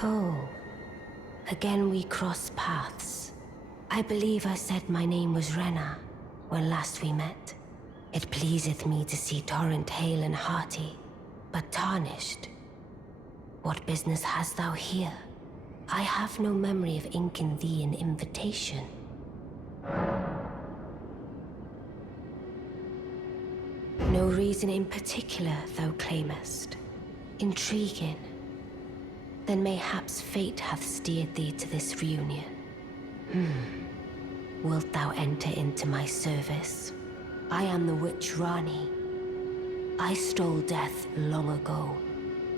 Oh, again we cross paths. I believe I said my name was Renna when last we met. It pleaseth me to see Torrent hale and hearty, but tarnished. What business hast thou here? I have no memory of inking thee an invitation. No reason in particular thou claimest. Intriguing. Then mayhaps fate hath steered thee to this reunion. Wilt thou enter into my service? I am the witch Ranni. I stole death long ago,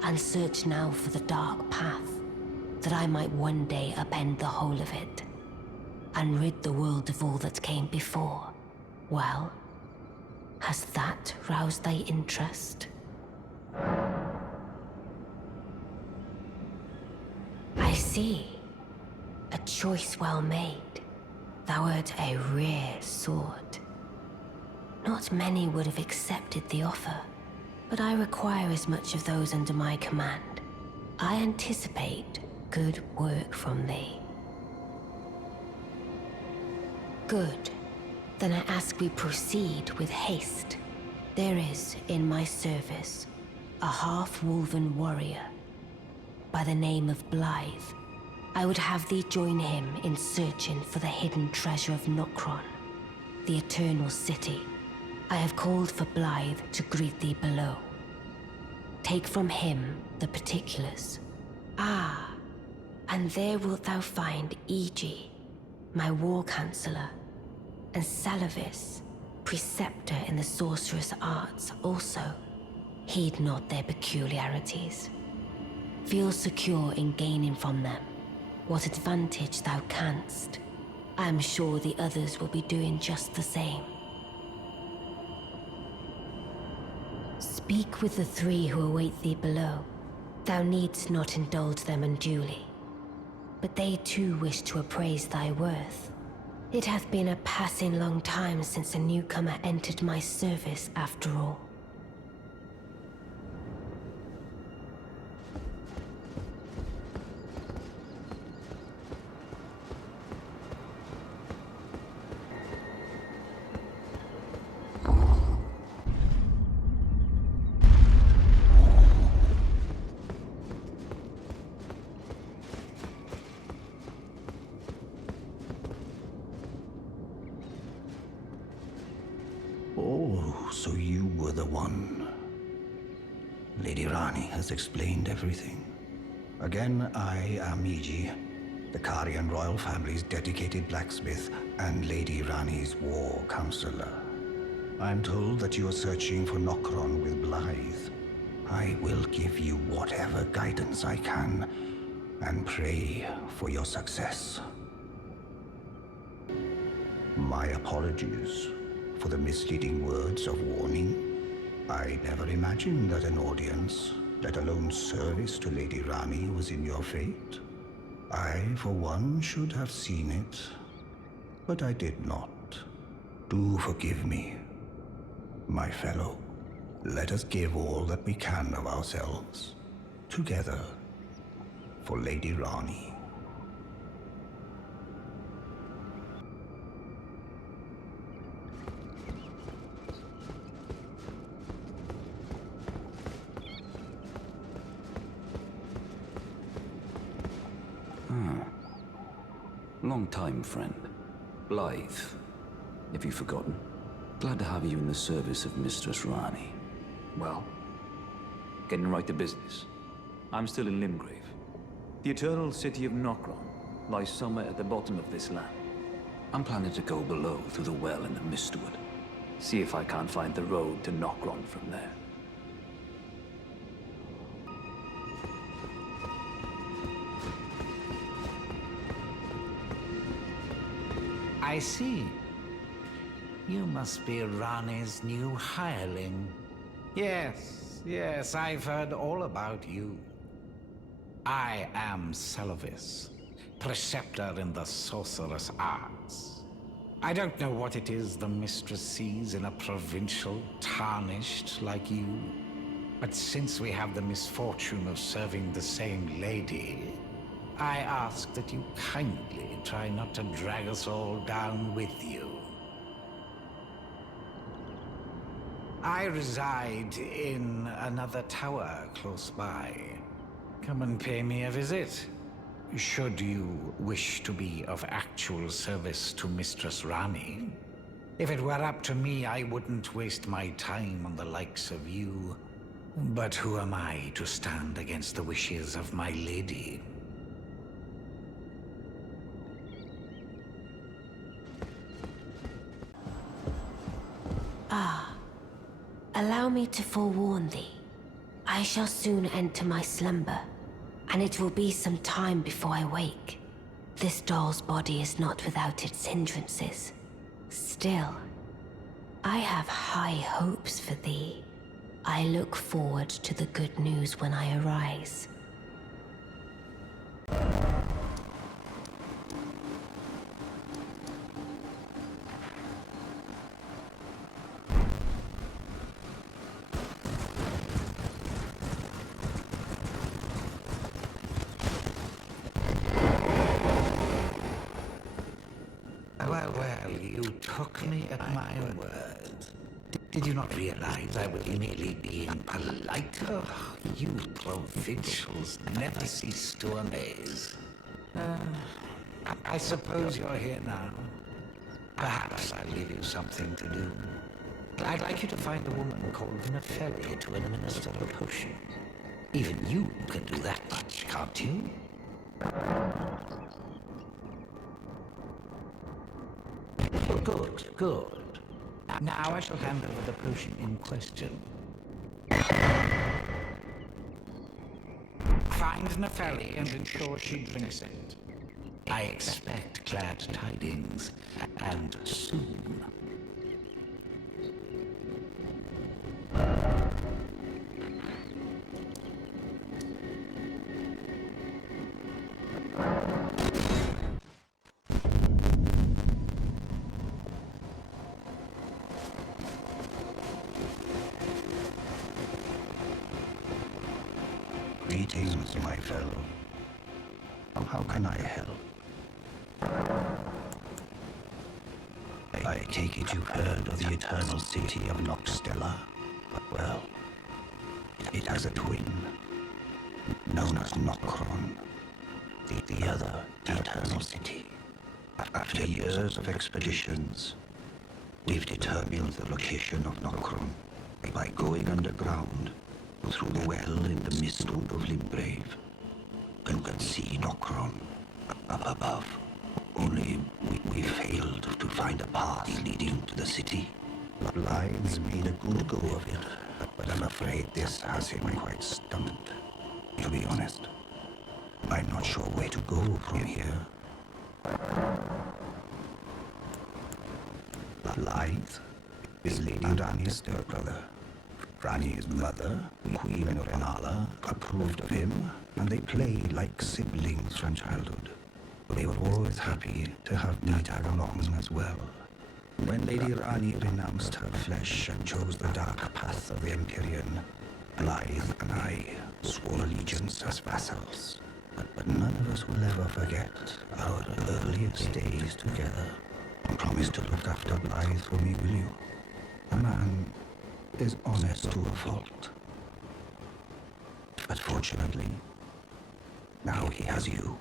and search now for the dark path, that I might one day upend the whole of it, and rid the world of all that came before. Well, has that roused thy interest? I see. A choice well made. Thou art a rare sword. Not many would have accepted the offer, but I require as much of those under my command. I anticipate good work from thee. Good. Then I ask we proceed with haste. There is, in my service, a half-wolven warrior by the name of Blaidd. I would have thee join him in searching for the hidden treasure of Nokron, the Eternal City. I have called for Blaidd to greet thee below. Take from him the particulars. Ah, and there wilt thou find Iji, my war counselor, and Seluvis, preceptor in the sorcerous arts also. Heed not their peculiarities. Feel secure in gaining from them what advantage thou canst. I am sure the others will be doing just the same. Speak with the three who await thee below. Thou needst not indulge them unduly, but they too wish to appraise thy worth. It hath been a passing long time since a newcomer entered my service, after all. Oh, so you were the one. Lady Ranni has explained everything. Again, I am Iji, the Carian royal family's dedicated blacksmith and Lady Ranni's war counselor. I'm told that you are searching for Nokron with Blaidd. I will give you whatever guidance I can, and pray for your success. My apologies for the misleading words of warning. I never imagined that an audience, let alone service to Lady Ranni, was in your fate. I, for one, should have seen it, but I did not. Do forgive me, my fellow. Let us give all that we can of ourselves, together, for Lady Ranni. Long time, friend. Blaidd, if you've forgotten. Glad to have you in the service of Mistress Ranni. Well, getting right to business. I'm still in Limgrave. The eternal city of Nokron lies somewhere at the bottom of this land. I'm planning to go below through the well in the Mistwood. See if I can't find the road to Nokron from there. I see. You must be Ranni's new hireling. Yes, I've heard all about you. I am Seluvis, preceptor in the sorcerous arts. I don't know what it is the mistress sees in a provincial tarnished like you, but since we have the misfortune of serving the same lady, I ask that you kindly try not to drag us all down with you. I reside in another tower close by. Come and pay me a visit. Should you wish to be of actual service to Mistress Ranni. If it were up to me, I wouldn't waste my time on the likes of you. But who am I to stand against the wishes of my lady? Allow me to forewarn thee. I shall soon enter my slumber, and it will be some time before I wake. This doll's body is not without its hindrances. Still, I have high hopes for thee. I look forward to the good news when I arise. Well, you took me at my word. Did you not realize I was merely being polite? Oh, you provincials never cease to amaze. I suppose you're here now. Perhaps I'll give you something to do. I'd like you to find a woman called Nefeli to administer a potion. Even you can do that much, can't you? Good. Now I shall hand over the potion in question. Find Nefeli and ensure she drinks it. I expect glad tidings, and soon. Greetings, my fellow. How can I help? I take it you've heard of the eternal city of Nokstella. Well, it has a twin, known as Nokron. The other, the eternal city. After years of expeditions, we've determined the location of Nokron by going underground through the well in the mistwood of Blaidd. You can see Nokron up above. Only we failed to find a path leading to the city. Blaidd's made a good go of it, but I'm afraid this has him quite stumped. To be honest, I'm not sure where to go from here. Blaidd is Lady Ranni's stepbrother. Ranni's mother, Queen Renna, approved of him, and they played like siblings from childhood. They were always happy to have me tag along as well. When Lady Ranni renounced her flesh and chose the dark path of the Empyrean, Blaidd and I swore allegiance as vassals. But none of us will ever forget our earliest days together. Promise to look after Blaidd for me, will you? A man is honest to a fault. But fortunately, now he has you.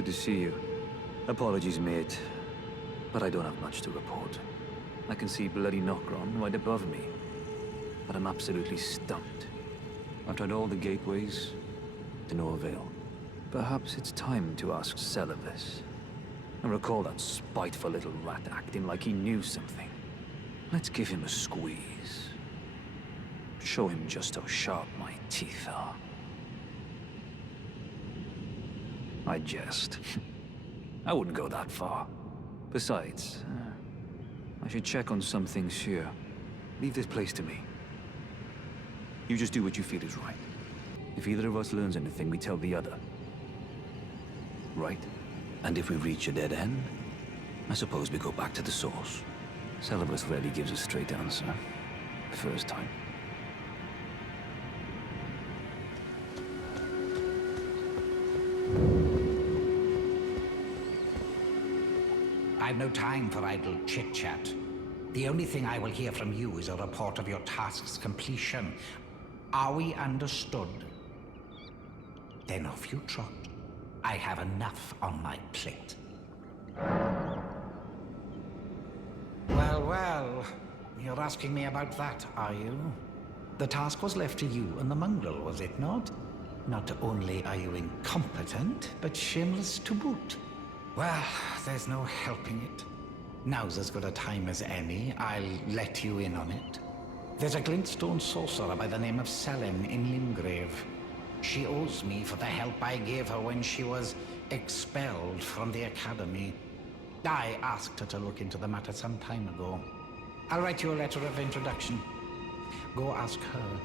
Good to see you. Apologies, mate, but I don't have much to report. I can see bloody Nokron right above me, but I'm absolutely stumped. I've tried all the gateways, to no avail. Perhaps it's time to ask Seluvis. I recall that spiteful little rat acting like he knew something. Let's give him a squeeze. Show him just how sharp my teeth are. I jest. I wouldn't go that far. Besides, I should check on some things here. Leave this place to me. You just do what you feel is right. If either of us learns anything, we tell the other. Right? And if we reach a dead end, I suppose we go back to the source. Seluvis rarely gives a straight answer. First time. I've no time for idle chit-chat. The only thing I will hear from you is a report of your task's completion. Are we understood? Then off you trot. I have enough on my plate. Well, well. You're asking me about that, are you? The task was left to you and the mongrel, was it not? Not only are you incompetent, but shameless to boot. Well, there's no helping it. Now's as good a time as any. I'll let you in on it. There's a glintstone sorcerer by the name of Sellen in Limgrave. She owes me for the help I gave her when she was expelled from the academy. I asked her to look into the matter some time ago. I'll write you a letter of introduction. Go ask her.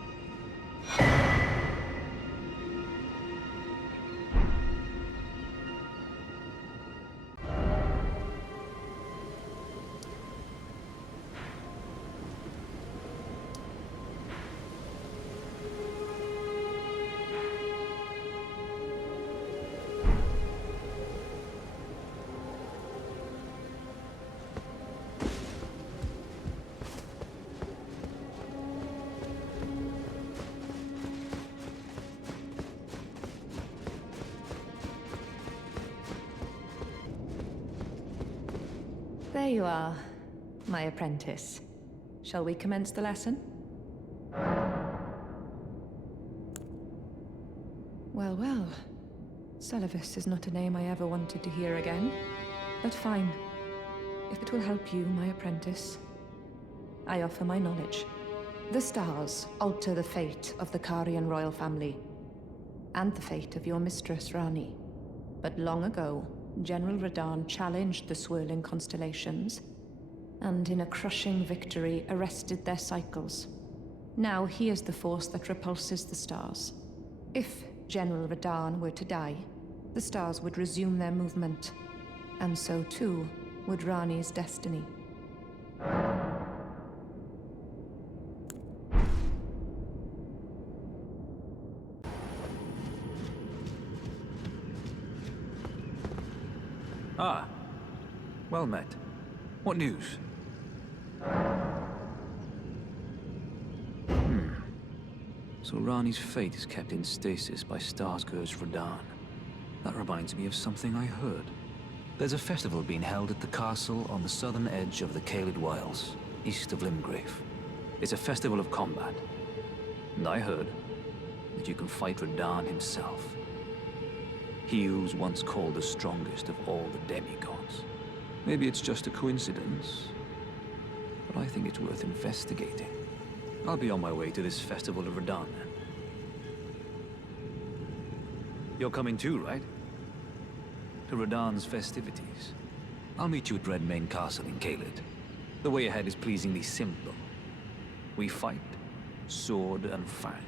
There you are, my apprentice. Shall we commence the lesson? Well, well. Seluvis is not a name I ever wanted to hear again. But fine. If it will help you, my apprentice, I offer my knowledge. The stars alter the fate of the Carian royal family, and the fate of your mistress, Ranni. But long ago, General Radahn challenged the swirling constellations, and in a crushing victory arrested their cycles. Now he is the force that repulses the stars. If General Radahn were to die, the stars would resume their movement, and so too would Ranni's destiny. Ah, well met. What news? So Ranni's fate is kept in stasis by Starscourge Radahn. That reminds me of something I heard. There's a festival being held at the castle on the southern edge of the Caelid Wilds, east of Limgrave. It's a festival of combat. And I heard that you can fight Radahn himself. He who was once called the strongest of all the demigods. Maybe it's just a coincidence, but I think it's worth investigating. I'll be on my way to this festival of Radahn then. You're coming too, right? To Radahn's festivities. I'll meet you at Redmane Castle in Caelid. The way ahead is pleasingly simple. We fight, sword and fang.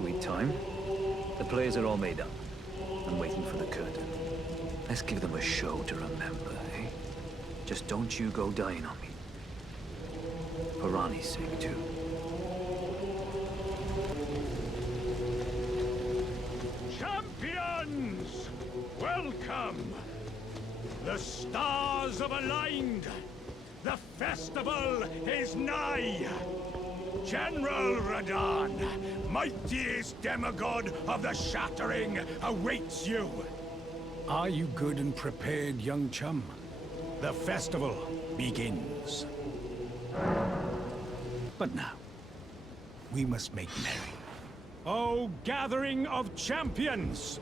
sweet time. The players are all made up. I'm waiting for the curtain. Let's give them a show to remember, eh? Just don't you go dying on me. For Ranni's sake, too. Champions! Welcome! The stars have aligned! The festival is nigh! General Radahn, mightiest demigod of the Shattering, awaits you! Are you good and prepared, young chum? The festival begins. But now, we must make merry. O gathering of champions!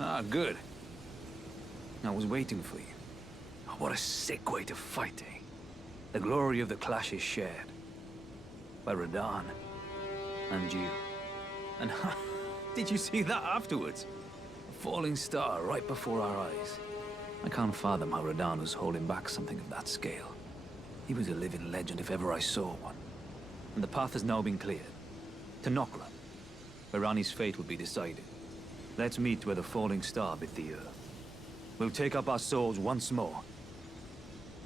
Ah, good. I was waiting for you. Oh, what a sick way to fight, eh? The glory of the clash is shared. By Radahn. And you. And did you see that afterwards? A falling star right before our eyes. I can't fathom how Radahn was holding back something of that scale. He was a living legend if ever I saw one. And the path has now been cleared. To Nokron, where Ranni's fate will be decided. Let's meet where the falling star bit the earth. We'll take up our swords once more.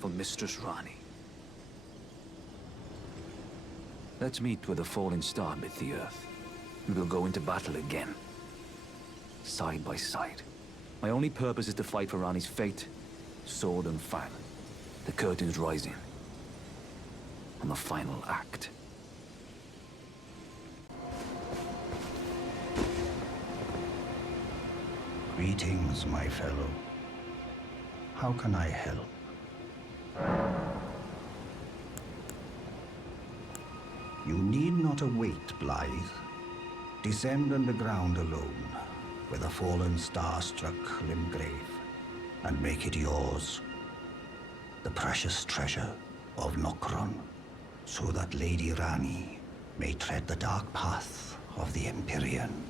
For Mistress Ranni. Let's meet where the falling star bit the earth. And we'll go into battle again. Side by side. My only purpose is to fight for Ranni's fate, sword and fang. The curtain's rising. On the final act. Greetings, my fellow. How can I help? You need not await, Blaidd. Descend underground alone, where the fallen star-struck Limgrave, and make it yours. The precious treasure of Nokron, so that Lady Ranni may tread the dark path of the Empyrean.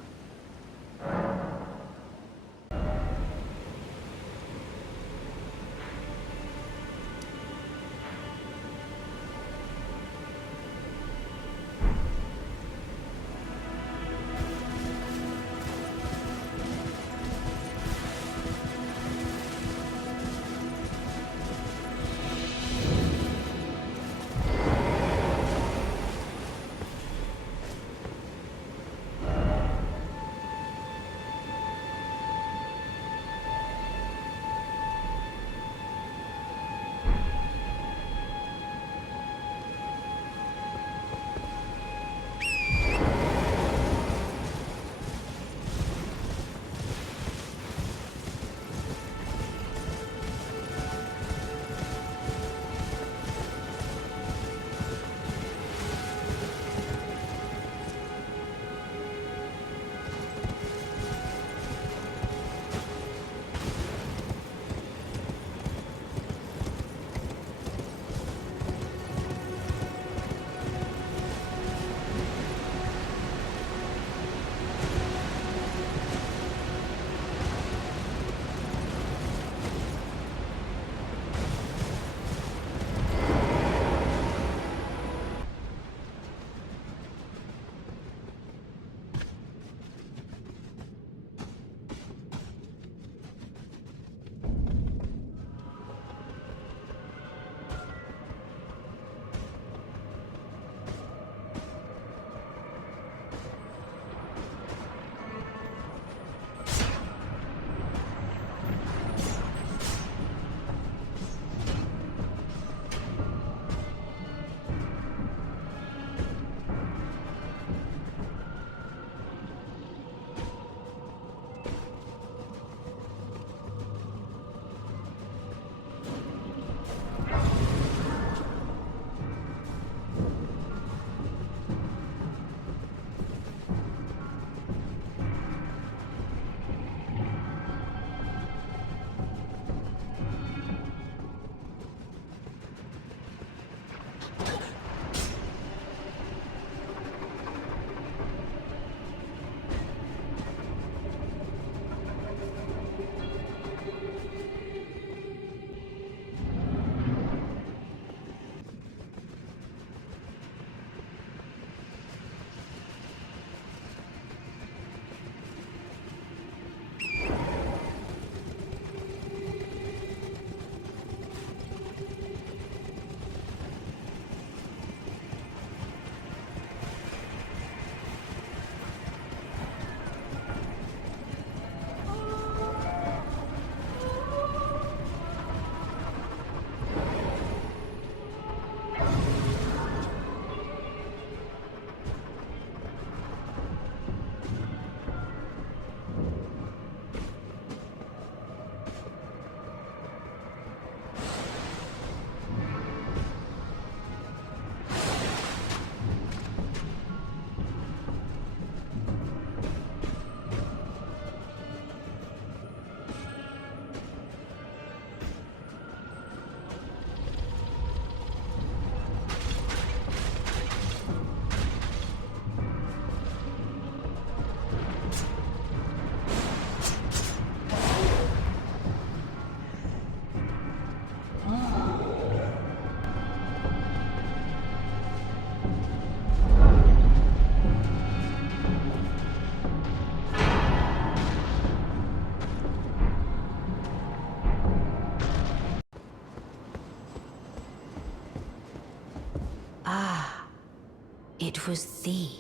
It was thee,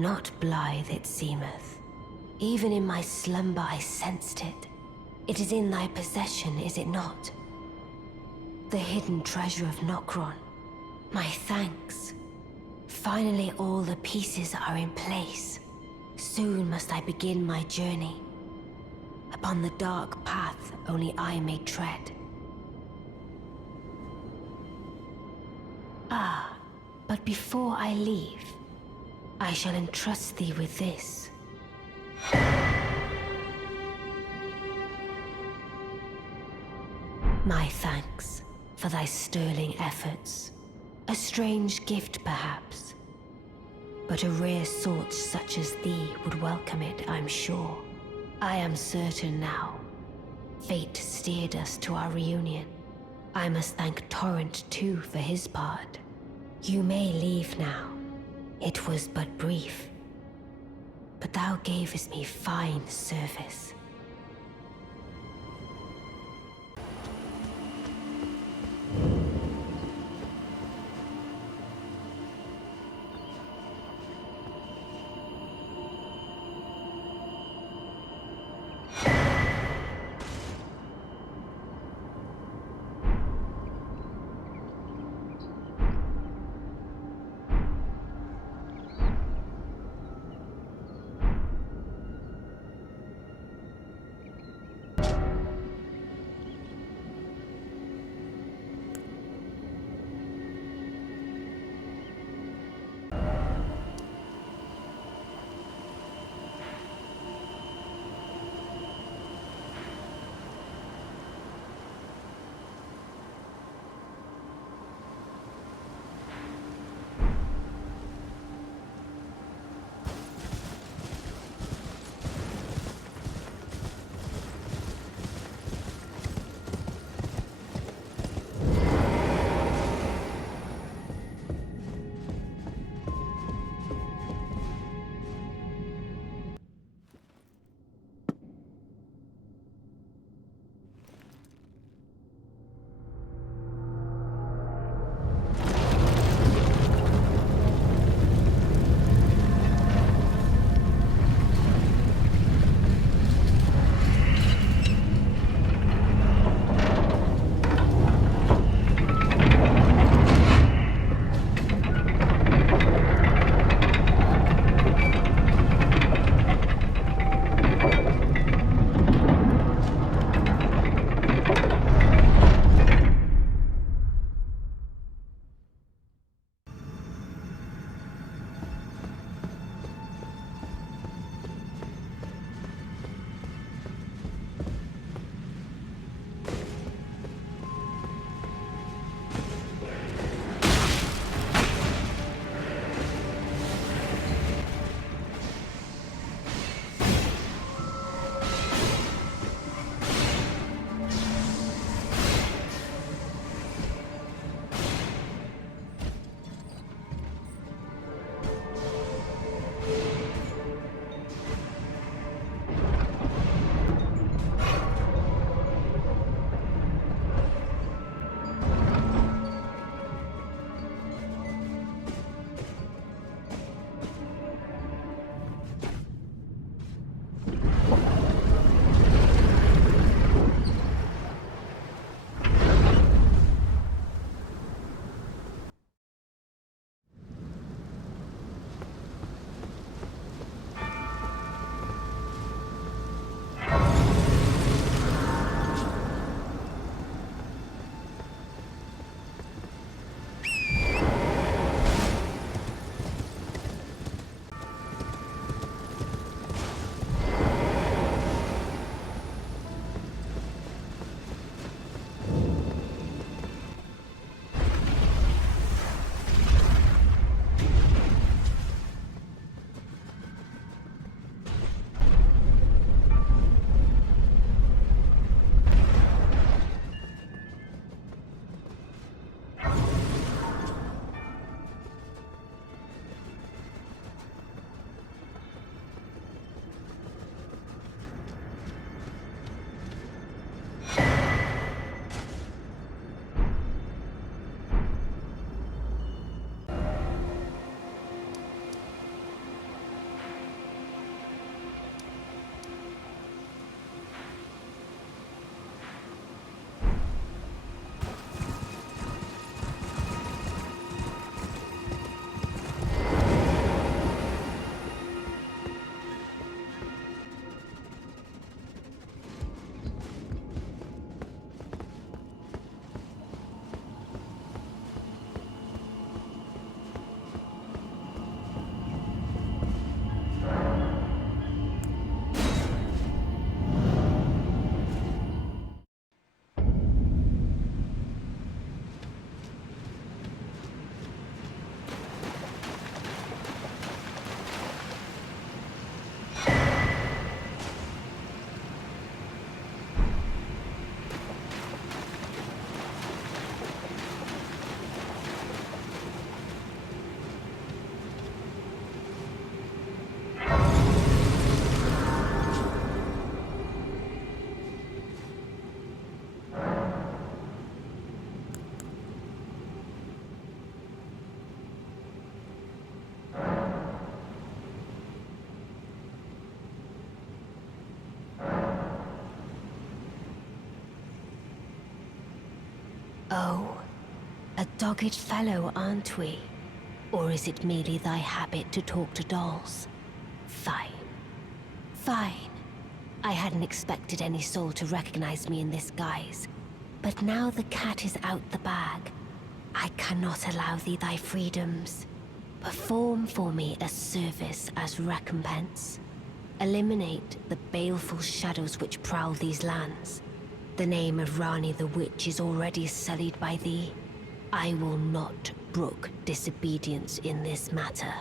not Blaidd it seemeth. Even in my slumber I sensed it. It is in thy possession, is it not? The hidden treasure of Nokron. My thanks. Finally all the pieces are in place. Soon must I begin my journey. Upon the dark path only I may tread. Ah, but before I leave, I shall entrust thee with this. My thanks for thy sterling efforts. A strange gift, perhaps. But a rare sort such as thee would welcome it, I'm sure. I am certain now. Fate steered us to our reunion. I must thank Torrent, too, for his part. You may leave now. It was but brief. But thou gavest me fine service. Oh, a dogged fellow, aren't we? Or is it merely thy habit to talk to dolls? Fine. Fine. I hadn't expected any soul to recognize me in this guise. But now the cat is out the bag. I cannot allow thee thy freedoms. Perform for me a service as recompense. Eliminate the baleful shadows which prowl these lands. The name of Ranni the Witch is already sullied by thee. I will not brook disobedience in this matter.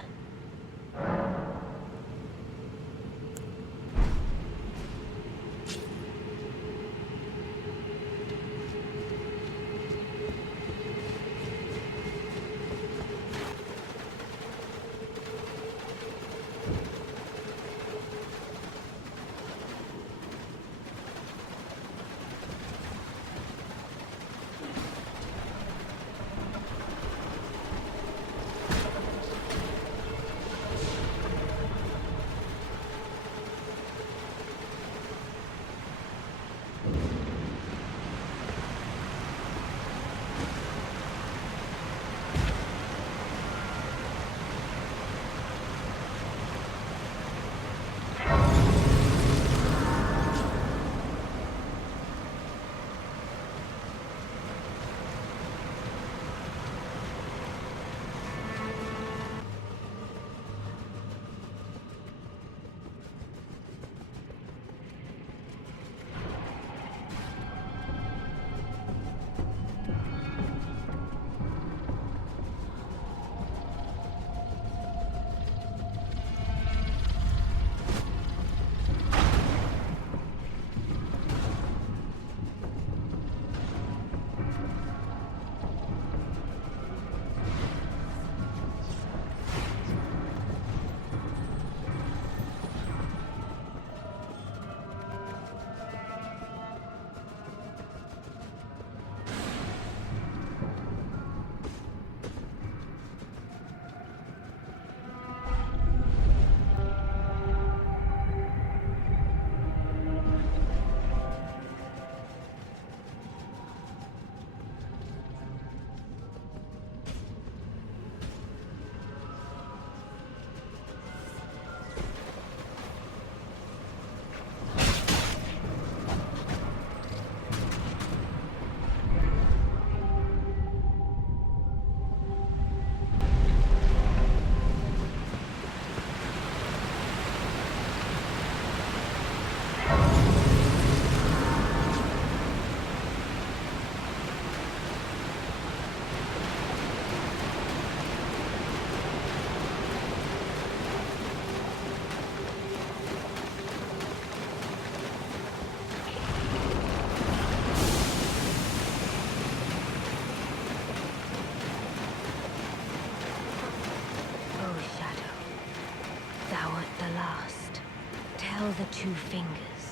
The two fingers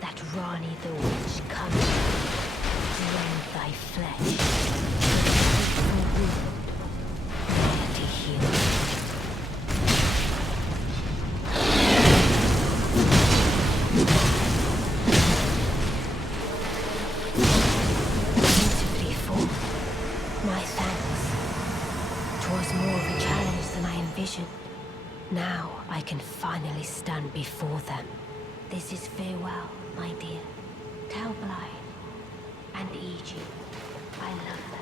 that Ranni the Witch comes to rend thy flesh. There to heal. Beautifully formed. My thanks. 'Twas more of a challenge than I envisioned. Now I can finally stand before them. This is farewell, my dear. Tell Blaid and Iji I love them.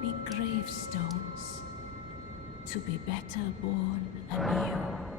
be gravestones, to be better born anew.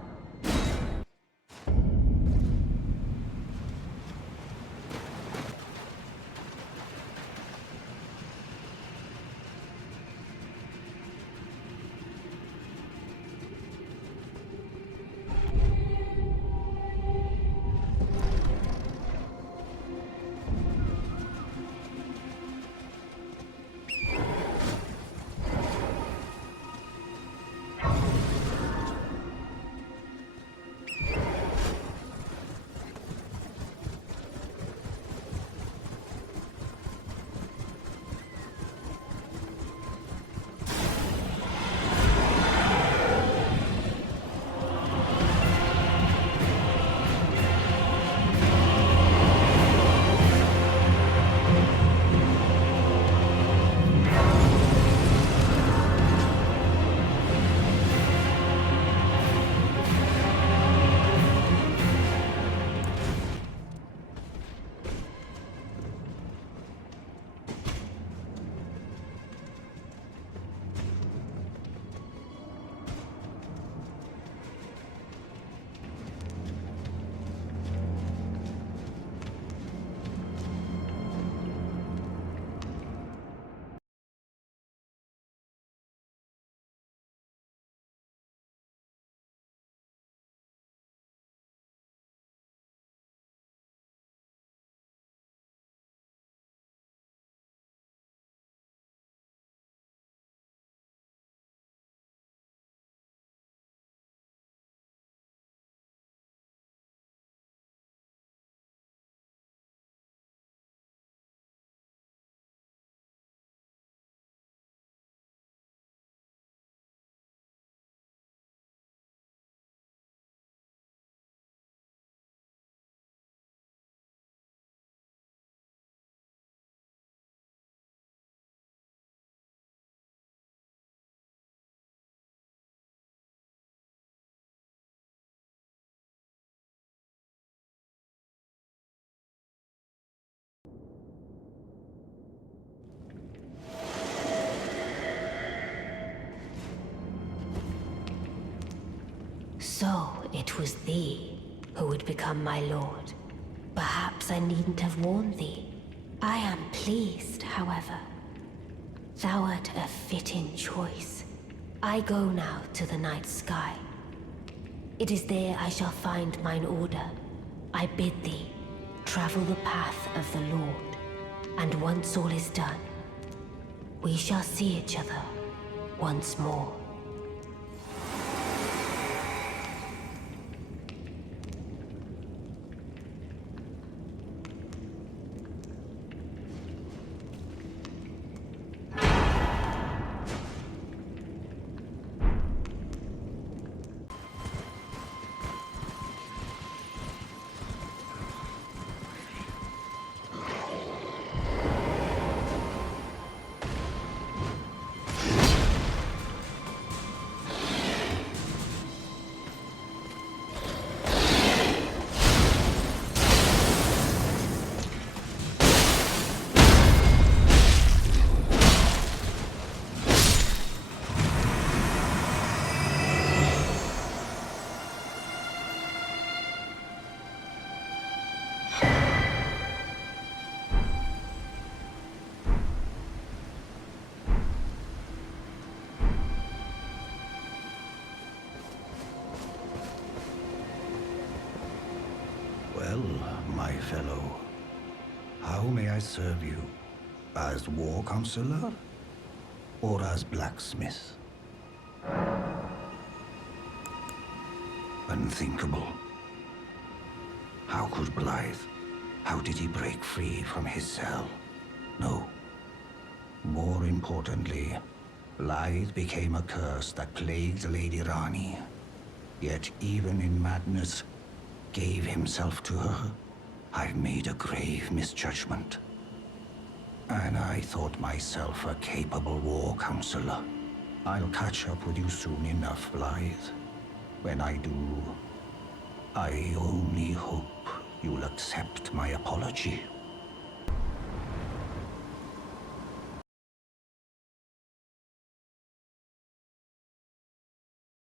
So it was thee who would become my lord. Perhaps I needn't have warned thee. I am pleased, however. Thou art a fitting choice. I go now to the night sky. It is there I shall find mine order. I bid thee, travel the path of the Lord, and once all is done, we shall see each other once more. Well, my fellow, how may I serve you? As war counselor? Or as blacksmith? Unthinkable. How could Blaidd? How did he break free from his cell? No. More importantly, Blaidd became a curse that plagued Lady Ranni. Yet even in madness, gave himself to her. I've made a grave misjudgment. And I thought myself a capable war counselor. I'll catch up with you soon enough, Blaidd. When I do, I only hope you'll accept my apology.